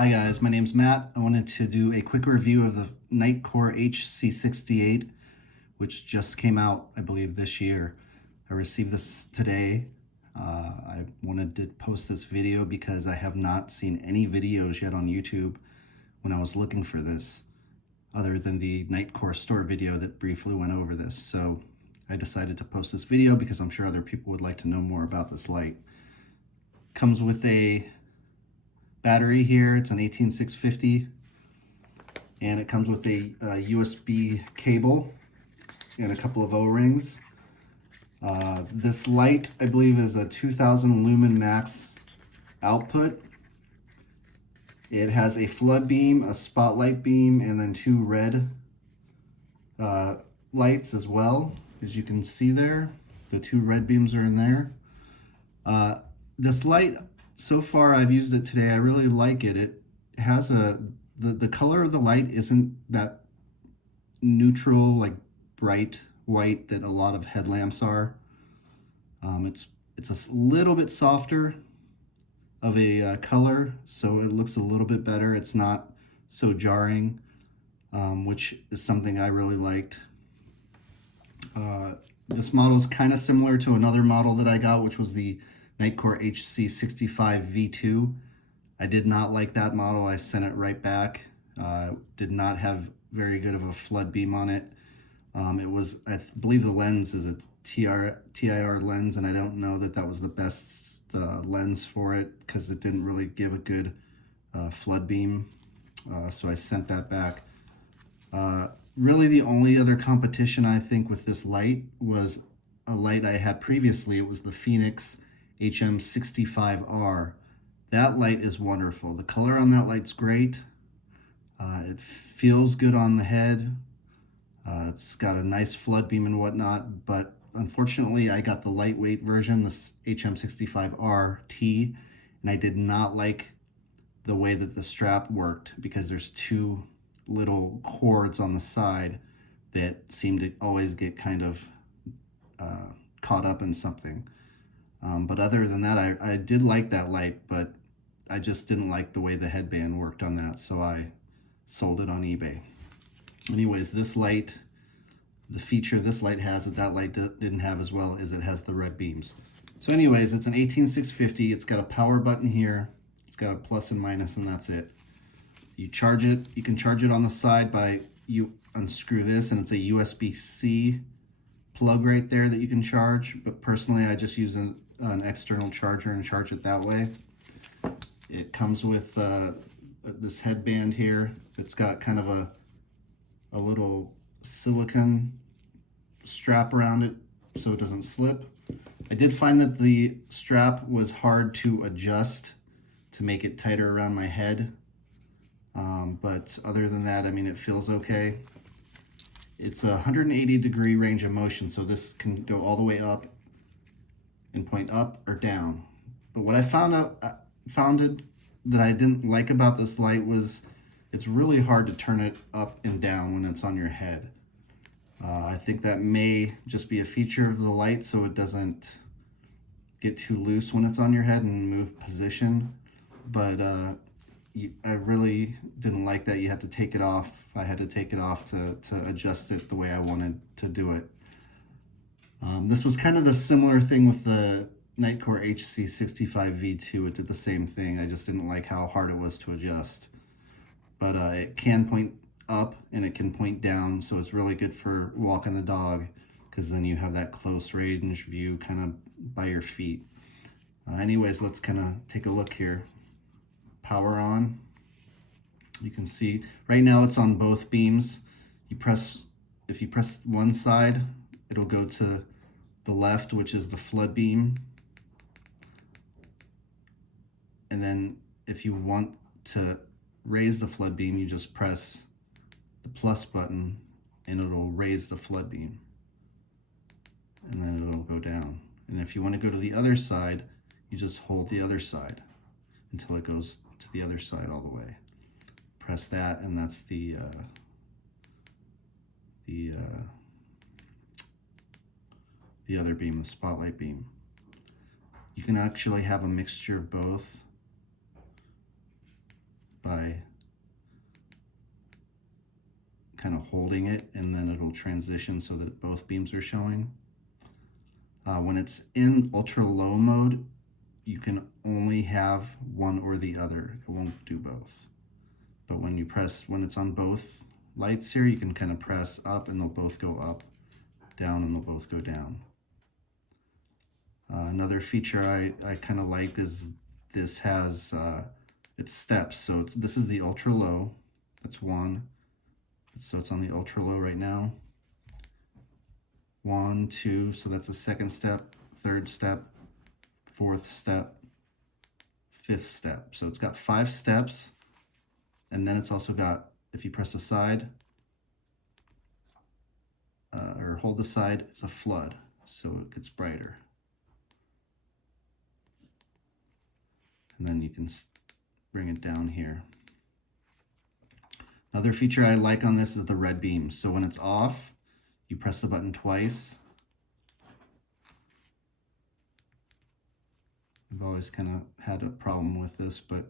Hi guys, my name's Matt. I wanted to do a quick review of the Nitecore HC68, which just came out, I believe, this year. I received this today. I wanted to post this video because I have not seen any videos yet on YouTube when I was looking for this, other than the Nitecore store video that briefly went over this. So I decided to post this video because I'm sure other people would like to know more about this light. Comes with a battery here. It's an 18650, and it comes with a USB cable and a couple of O-rings. This light, I believe, is a 2000 lumen max output. It has a flood beam, a spotlight beam, and then two red lights as well. As you can see there, the two red beams are in there. This light, so far I've used it today, I really like it. It has the color of the light isn't that neutral, like bright white that a lot of headlamps are. It's a little bit softer of a color, so it looks a little bit better. It's not so jarring, which is something I really liked. This model is kind of similar to another model that I got, which was the Nitecore HC68 V2. I did not like that model. I sent it right back. Did not have very good of a flood beam on it. It was, I believe the lens is a TIR lens, and I don't know that that was the best lens for it because it didn't really give a good flood beam. So I sent that back. Really the only other competition I think with this light was a light I had previously. It was the Phoenix HM65R. That light is wonderful. The color on that light's great. It feels good on the head. It's got a nice flood beam and whatnot, but unfortunately I got the lightweight version, this HM65RT, and I did not like the way that the strap worked because there's two little cords on the side that seem to always get kind of caught up in something. But other than that, I did like that light, but I just didn't like the way the headband worked on that, so I sold it on eBay. Anyways, this light, the feature this light has that light didn't have as well is it has the red beams. So anyways, it's an 18650. It's got a power button here. It's got a plus and minus, and that's it. You charge it. You can charge it on the side by, you unscrew this, and it's a USB-C plug right there that you can charge. But personally, I just use an external charger and charge it that way. It comes with this headband here that's got kind of a little silicone strap around it so it doesn't slip. I did find that the strap was hard to adjust to make it tighter around my head, but other than that, I mean, it feels okay. It's a 180-degree range of motion, so this can go all the way up and point up or down. But what I found that I didn't like about this light was it's really hard to turn it up and down when it's on your head. I think that may just be a feature of the light, so it doesn't get too loose when it's on your head and move position. But I really didn't like that you had to take it off. I had to take it off to adjust it the way I wanted to do it. This was kind of the similar thing with the Nitecore HC68 V2. It did the same thing. I just didn't like how hard it was to adjust. But it can point up and it can point down, so it's really good for walking the dog because then you have that close range view kind of by your feet. Anyways, let's kind of take a look here. Power on. You can see right now it's on both beams. If you press one side, it'll go to the left, which is the flood beam. And then if you want to raise the flood beam, you just press the plus button and it'll raise the flood beam, and then it'll go down. And if you want to go to the other side, you just hold the other side until it goes to the other side all the way. Press that, and that's the other beam, the spotlight beam. You can actually have a mixture of both by kind of holding it, and then it'll transition so that both beams are showing. When it's in ultra low mode, you can only have one or the other. It won't do both. But when it's on both lights here, you can kind of press up and they'll both go up, down, and they'll both go down. Another feature I kind of like is this has its steps. So this is the ultra low. That's one. So it's on the ultra low right now. 1, 2, so that's a second step, third step, fourth step, fifth step. So it's got 5 steps, and then it's also got, if you press the side or hold the side, it's a flood, so it gets brighter. And then you can bring it down here. Another feature I like on this is the red beam. So when it's off, you press the button twice. I've always kind of had a problem with this, but let's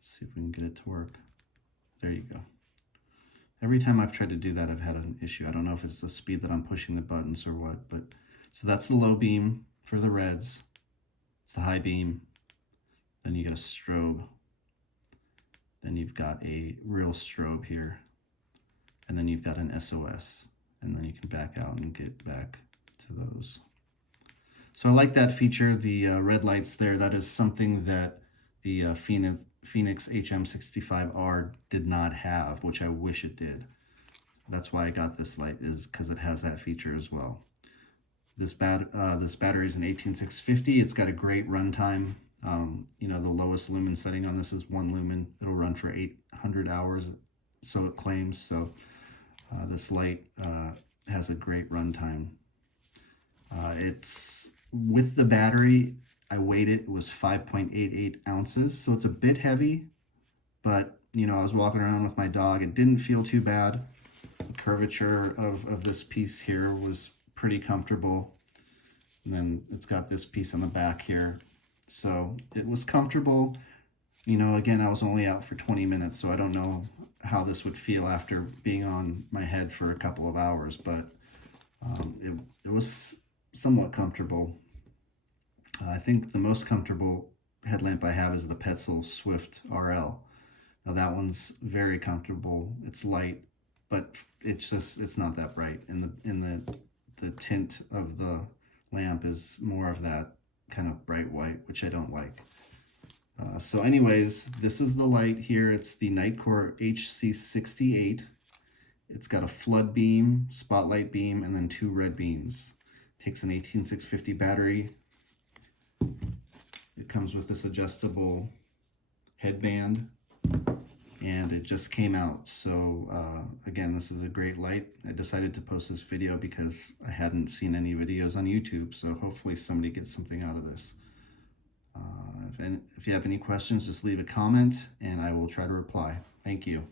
see if we can get it to work. There you go. Every time I've tried to do that, I've had an issue. I don't know if it's the speed that I'm pushing the buttons or what, but so that's the low beam for the reds. It's the high beam. Then you get a strobe. Then you've got a real strobe here. And then you've got an SOS. And then you can back out and get back to those. So I like that feature, the red lights there. That is something that the Phoenix HM65R did not have, which I wish it did. That's why I got this light, is because it has that feature as well. This battery is an 18650. It's got a great runtime. You know, the lowest lumen setting on this is 1 lumen. It'll run for 800 hours, so it claims. So this light has a great runtime. It's with the battery, I weighed it. It was 5.88 ounces, so it's a bit heavy. But you know, I was walking around with my dog. It didn't feel too bad. The curvature of this piece here was pretty comfortable. And then it's got this piece on the back here. So it was comfortable. You know, again, I was only out for 20 minutes, so I don't know how this would feel after being on my head for a couple of hours, but it was somewhat comfortable. I think the most comfortable headlamp I have is the Petzl Swift RL. Now that one's very comfortable. It's light, but it's not that bright. And the tint of the lamp is more of that kind of bright white, which I don't like. So anyways, this is the light here. It's the Nitecore HC68. It's got a flood beam, spotlight beam, and then 2 red beams. Takes an 18650 battery. It comes with this adjustable headband, and it just came out. So again, this is a great light. I decided to post this video because I hadn't seen any videos on YouTube, so hopefully somebody gets something out of this. If you have any questions, just leave a comment and I will try to reply. Thank you.